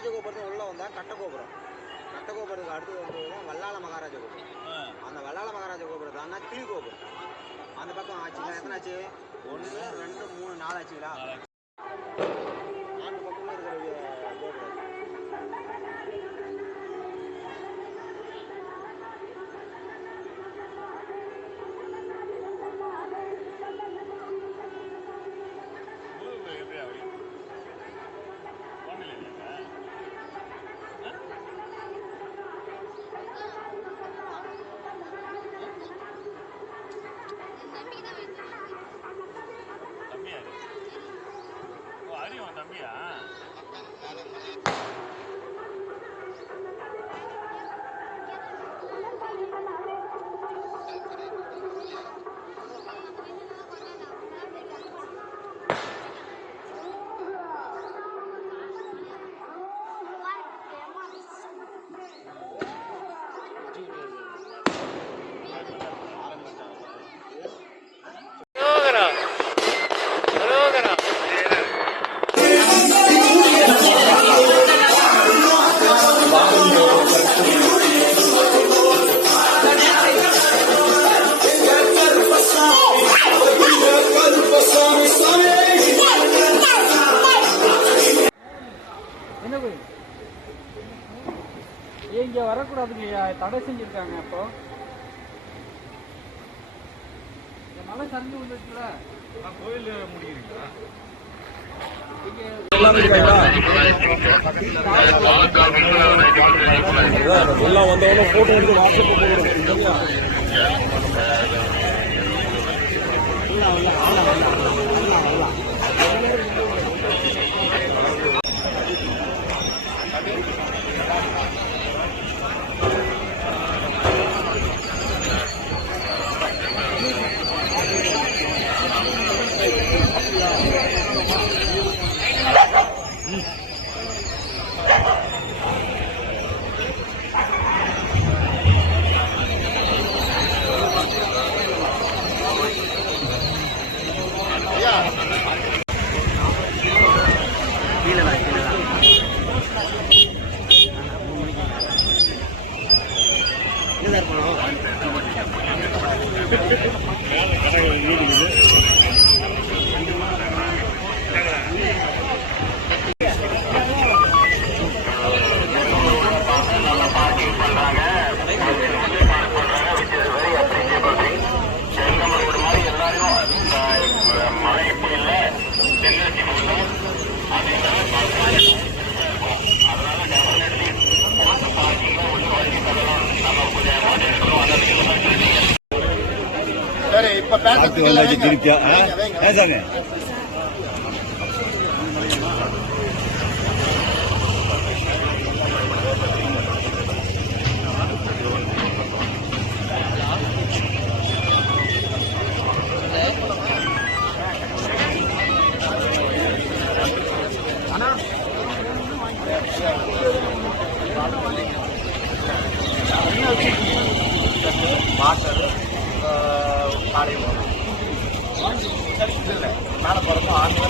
ராஜகோபுரத்தை உள்ள வந்தா கட்டகோபுரம். கட்டகோபுரத்துக்கு அடுத்து வந்து வல்லாள மகாராஜ கோபுரம். அந்த வல்லாள மகாராஜ கோபுரம் தான் கீழ்கோபுரம். அந்த பக்கம் ஆச்சுங்களா? எத்தனை ஆச்சு? 1 2 3 4 ஆச்சுங்களா? 4 பக்கமும் இருக்கிற கோபுரம். தம்பியா இங்க வரக்கூடாதுங்க, தடை செஞ்சிருக்காங்க. அப்போ மழை சரிஞ்சு வந்துருச்சுல, கோயில் முடியுங்களா? எல்லாம் வந்தவங்க போட்டோ எடுத்து வாட்ஸ்அப் போடுறோம். திருப்பியா ஏசாங்க வாட்டர் காலை மேலே போகிறப்போ 6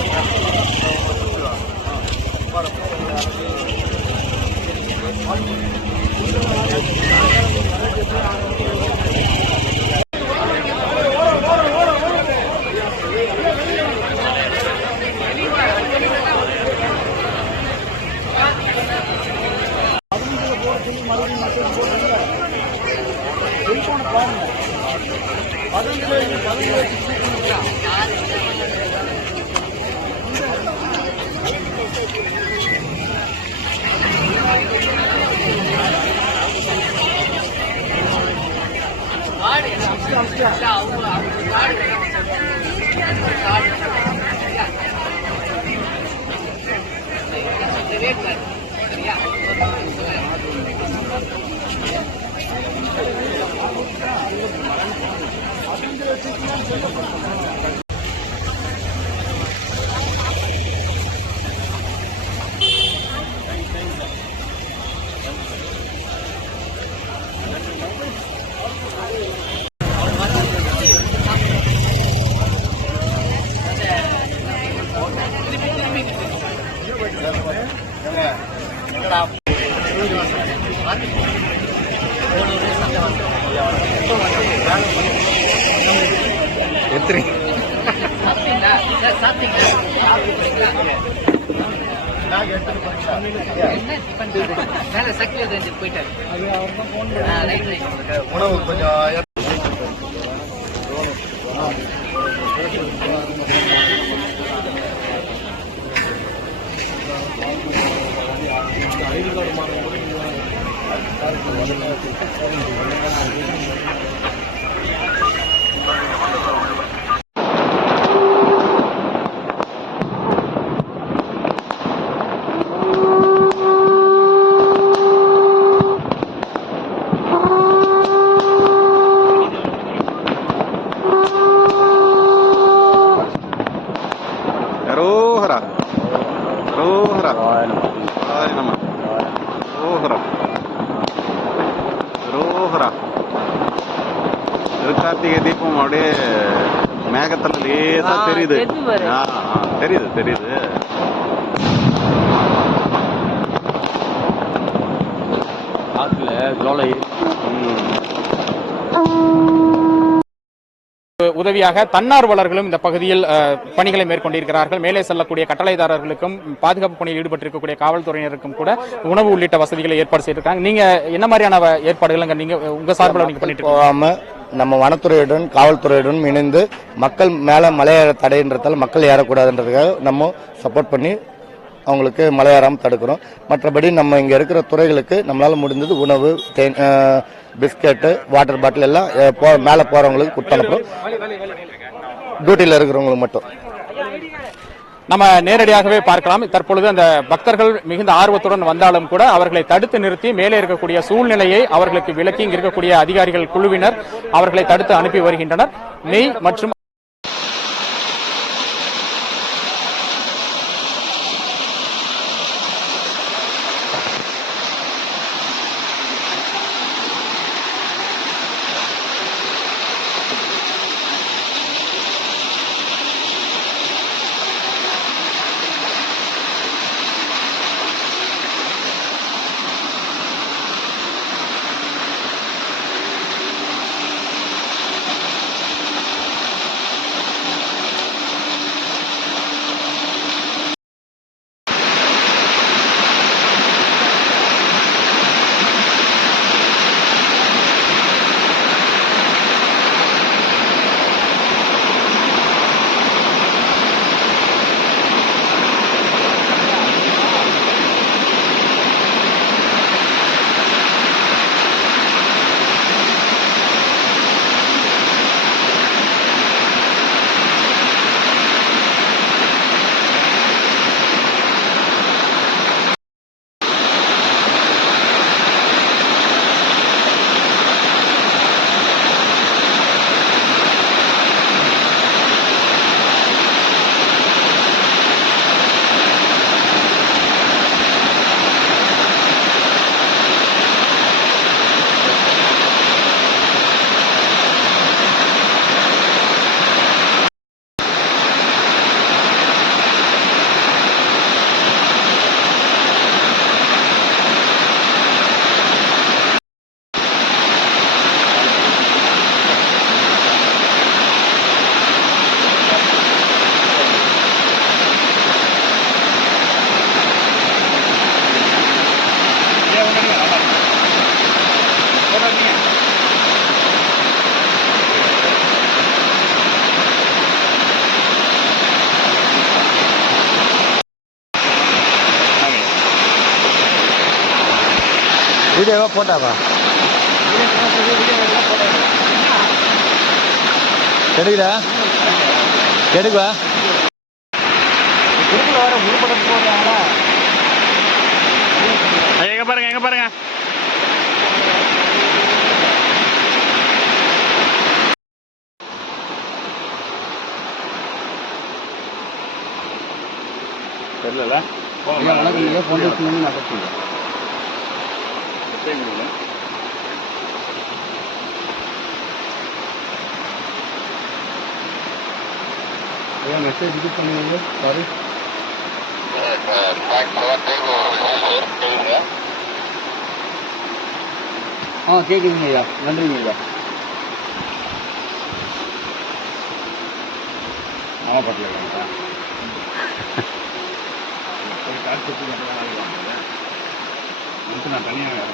Gracias. எத்தனை உணவு கொஞ்சம் ரோஹரா ரோஹரா நம ரோஹரா ரோஹரா திருக்கார்த்திகை தீபம் அப்படியே மேகத்துல லேசா தெரியுது. தெரியுது தெரியுது. ஆத்துல ஜோலை உதவியாக தன்னார்வலர்களும் இந்த பகுதியில் பணிகளை மேற்கொண்டிருக்கிறார்கள். மேலே செல்லக்கூடிய கட்டளைதாரர்களுக்கும் பாதுகாப்பு பணியில் ஈடுபட்டிருக்கக்கூடிய காவல்துறையினருக்கும் கூட உணவு உள்ளிட்ட வசதிகளை ஏற்பாடு செய்திருக்காங்க. நீங்க என்ன மாதிரியான ஏற்பாடுகள் நீங்க உங்க சார்பில் நீங்க பண்ணிட்டு போகாம நம்ம வனத்துறையுடன் காவல்துறையுடன் இணைந்து மக்கள் மேல மலையேற தடைன்றதால மக்கள் ஏறக்கூடாதுன்றதுக்காக நம்ம சப்போர்ட் பண்ணி அவங்களுக்கு மலையேறாமல் தடுக்கிறோம். மற்றபடி நம்ம இங்க இருக்கிற துறைகளுக்கு நம்மளால முடிந்தது உணவு, பிஸ்கெட்டு, வாட்டர் பாட்டில் எல்லாம் மேலே போறவங்களுக்கு கொடுத்து அனுப்புறோம். டியூட்டியில் இருக்கிறவங்களுக்கு மட்டும் நம்ம நேரடியாகவே பார்க்கலாம். தற்பொழுது அந்த பக்தர்கள் மிகுந்த ஆர்வத்துடன் வந்தாலும் கூட அவர்களை தடுத்து நிறுத்தி மேலே இருக்கக்கூடிய சூழ்நிலையை அவர்களுக்கு விளக்கி இங்க இருக்கக்கூடிய அதிகாரிகள் குழுவினர் அவர்களை தடுத்து அனுப்பி வருகின்றனர். நெய் மற்றும் வீடியோவா போட்டாவா எடுக்குதா எடுக்குவா எங்க பாருங்க எங்க பாருங்க தெரியல மெசேஜ் இது பண்ணுங்க சாரி கேட்குதுங்க ஐயா, நன்றிங்க ஐயா. நாமப்பட்டில் இல்லைங்களா நான் தனியாக வேற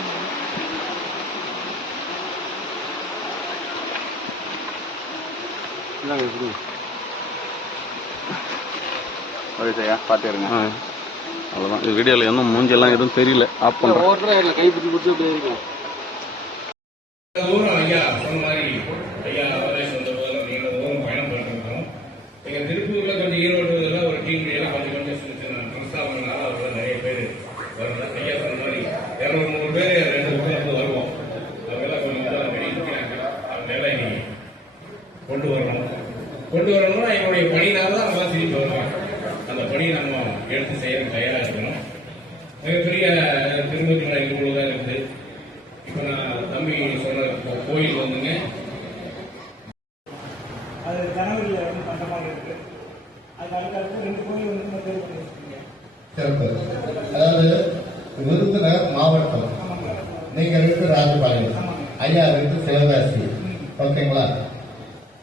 ஓகே சார் பார்த்து இருங்க. அவ்வளோதான். இது வீடியோவில் இன்னும் மூஞ்செல்லாம் எதுவும் தெரியல. ஆஃப் பண்ணுறேன். ஓட்டுற கை பிடிச்சி கொடுத்து அப்படியே இருக்கும். தூரம் ஐயா சொன்ன மாதிரி ஐயா அவரே சொந்த போதில் நீண்ட தூரம் பயணம் பண்ணிருக்கோம். எங்கள் திருப்பூர்ல கொஞ்சம் ஈரோடுல ஒரு டீம் எல்லாம் கொஞ்சம் சின்ன சின்ன பிரஸ்தாபங்களால் அவர்கள் நிறைய பேர் வரல. ஐயா சொன்ன மாதிரி 200-300 பேர் 2 பக்கம் வருவோம். அவங்கெல்லாம் கொஞ்சம் வெளியே நிற்கிறாங்க. அவங்கெல்லாம் இன்னைக்கு கொண்டு வரணும்னா எங்களுடைய பணினால தான் அவங்க திருப்பி வருவாங்க. அந்த பணியை நம்ம எடுத்து செய்ய தயாராக இருக்கணும். மிகப்பெரிய திரும்பத்தில் இவ்வளவுதான் இருக்குது. இப்போ நான் தம்பி சொன்ன கோயில் வந்துங்க, அது ஜனவரியில் வந்து பண்ணுற மாதிரி இருக்கு. அது அடுத்தடுத்து 2 கோயில் வந்து நம்ம தேர்வு பண்ணி வச்சுருக்கீங்க. சிறப்பு. அதாவது விருதுநகர் மாவட்டம், நீங்க இருக்கு ராஜபாளையம், ஐயா இருக்கு சிவகாசி. ஓகேங்களா?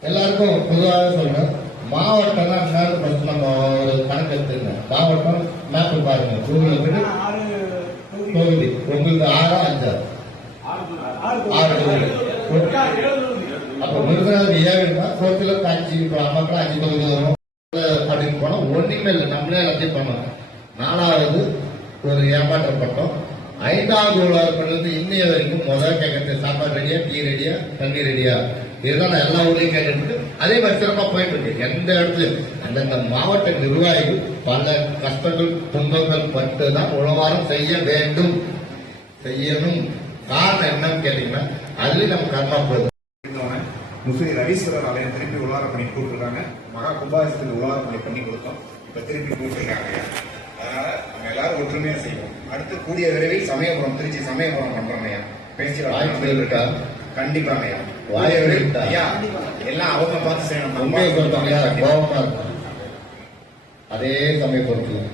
எல்லாருக்கும் பொதுவாக சொல்றேன், மாவட்டம்னா என்னன்னு ஃபர்ஸ்ட் நம்ம ஒரு கணக்கு எடுத்துங்க. மாவட்டம் மேப்பு பாருங்க, கூகுளில் போயிட்டு 6 தொகுதி உங்களுக்கு 6 5 6 தொகுதி. அப்ப விருதுநகர் ஏழுன்னா கோர்ட்டில் 5 மக்கள் 5 தொகுதி வரும் அப்படின்னு போனா ஒண்ணுமே இல்லை, நம்மளே எல்லாத்தையும் பண்ணோம். 4வது ஒரு ஏமாற்றப்பட்டோம். 5வது உலகப்பட்டு இன்னைய வரைக்கும் முதல் கேட்கறது சாப்பாடு ரெடியா, டீ ரெடியா, தண்ணி ரெடியா, இதுதான் நான் எல்லா ஊர்லயும் கேட்டுட்டு அதே மாதிரி சிறப்பா போயிட்டு இருக்கு. எந்த இடத்துலயும் அந்தந்த மாவட்ட நிர்வாகிகள் பல கஷ்டங்கள் துன்பங்கள் பட்டு தான் உழவாரம் செய்ய வேண்டும், செய்யணும். காரணம் என்னன்னு கேட்டீங்கன்னா அதுலயும் நம்ம கர்மா போகுது. முஸ்லீம் ரவீஸ்வரர் ஆலயம் திருப்பி உலகார பண்ணி கூப்பிட்டுருக்காங்க. மகா கும்பாபிஷேகத்தில் உலகார பண்ணி கொடுத்தோம். இப்ப திருப்பி கூப்பிட்டுருக்காங்க. அதனால நம்ம எல்லாரும் ஒற்றுமையா செய்வோம். அடுத்து கூடிய விரைவில் சமயபுரம், திருச்சி சமயபுரம் பண்றோம் ஐயா. பேச்சு இருக்கா? கண்டிப்பாங்க ஐயா. ஐயா எல்லாம் அவங்க பார்த்து செய்யணும். உண்மையை பொறுத்தவங்க கோபமா இருக்கும். அதே சமயபுரத்தில்